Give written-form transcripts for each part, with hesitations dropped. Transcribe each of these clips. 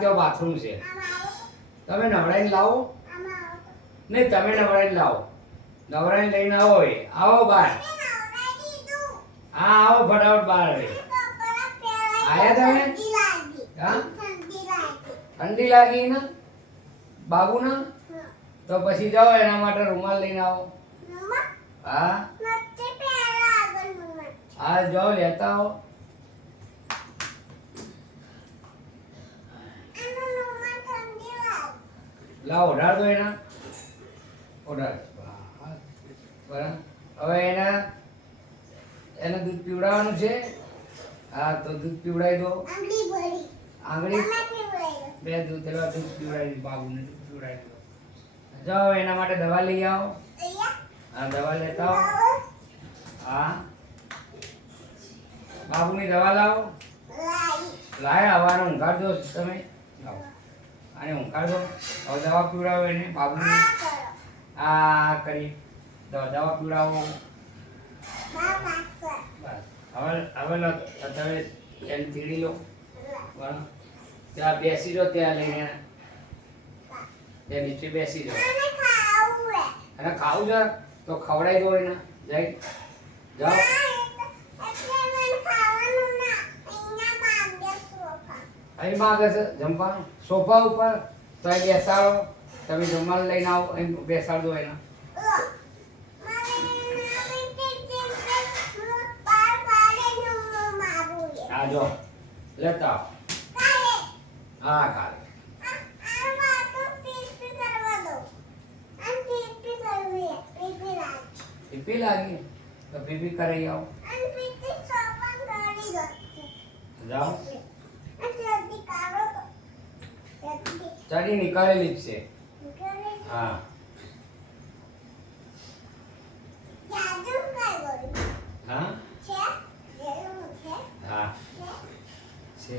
ત્યાં બાથરૂમ છે. તમે નવડાઈને લાવો. નહીં તમે નવડાઈને લાવો. નવડાઈને લઈને આવો. આવો બહાર. હા આવો ફટાફટ બહાર. આયા તમે? હા ઠંડી લાગી ને બાબુ ને? તો પછી જાઓ એના માટે રૂમાલ લઈને આવો. હા હા જાઓ લેતા આવો. લાવો ઓઢાડ દો એના. ઓઢાડ. બરાબર. હવે એને દૂધ પીવડાવવાનું છે. હા તો દૂધ પીવડાવી દો. આંગળી બે દૂધ પીવડાવી દો. બાબુને દૂધ પીવડાવી દો. જાઓ એના માટે દવા લઈ આવો. હા દવા લેતા આવો. હા બાબુની દવા લાવો. લાયા હવારે ઊંઘાડજો તમે. લાવો આને ઊંઘાડજો. હવે દવા પીવડાવો એને બાબુને. આ કરી દવા પીવડાવો. હવે તમે એને તીડી લો. બરાબર ત્યાં બેસી જાઓ. ત્યાં લઈને ત્યાં નીચે બેસી જાઓ. અને ખાવું છે તો ખવડાવી દો એને. જઈ જાઓ. અહીં માગે છે જમવાનું સોફા ઉપર. તો અહીં બેસાડો. તમે જમવાનું લઈને આવો. અહીં બેસાડો એના. હા જો લેતા આવો. હા કાલે પીપી લાગી તો પીપી કરાવી આવો. જાઓ ચડી નીકાળેલી જ છે. હા હા હા છે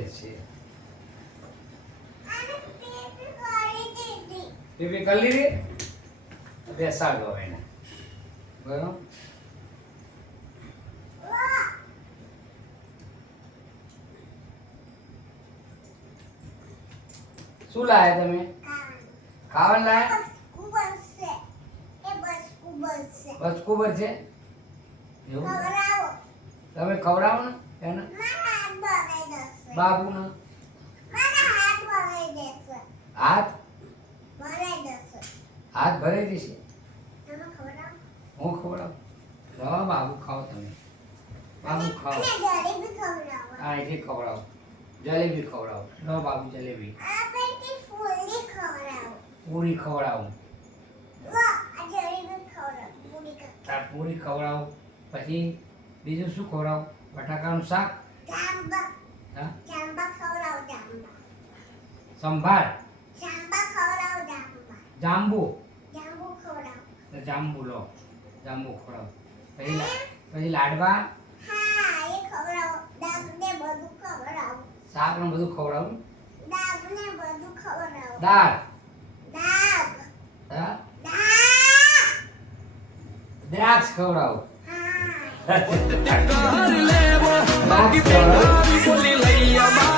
પીપી કરી લીધી. બેસાડ દો એને. બરાબર શું લાયા તમે? ખાવાનું લાયા? બચકું છે એવું? તમે ખવડાવો ને એને બાબુને. હાથ ભરાઈ દેશે. હું ખવડાવું. લો બાબુ ખાઓ તમે. બાબુ ખાઓ. હા એથી ખવડાવો. જલેબી ખવડાવો. લો બાબુ જલેબી. પૂરી ખવડાવું. પૂરી ખવડાવું. પછી બીજું શું ખવડાવું? બટાકાનું શાક. સંભાર. જાંબુ. જાંબુ લો. જાંબુ ખવડાવો. પછી લાડવા. શાક ને બધું ખવડાવું. દાળ. દ્રાક્ષ ખવડાવું. દ્રાક્ષ ખવડાવું.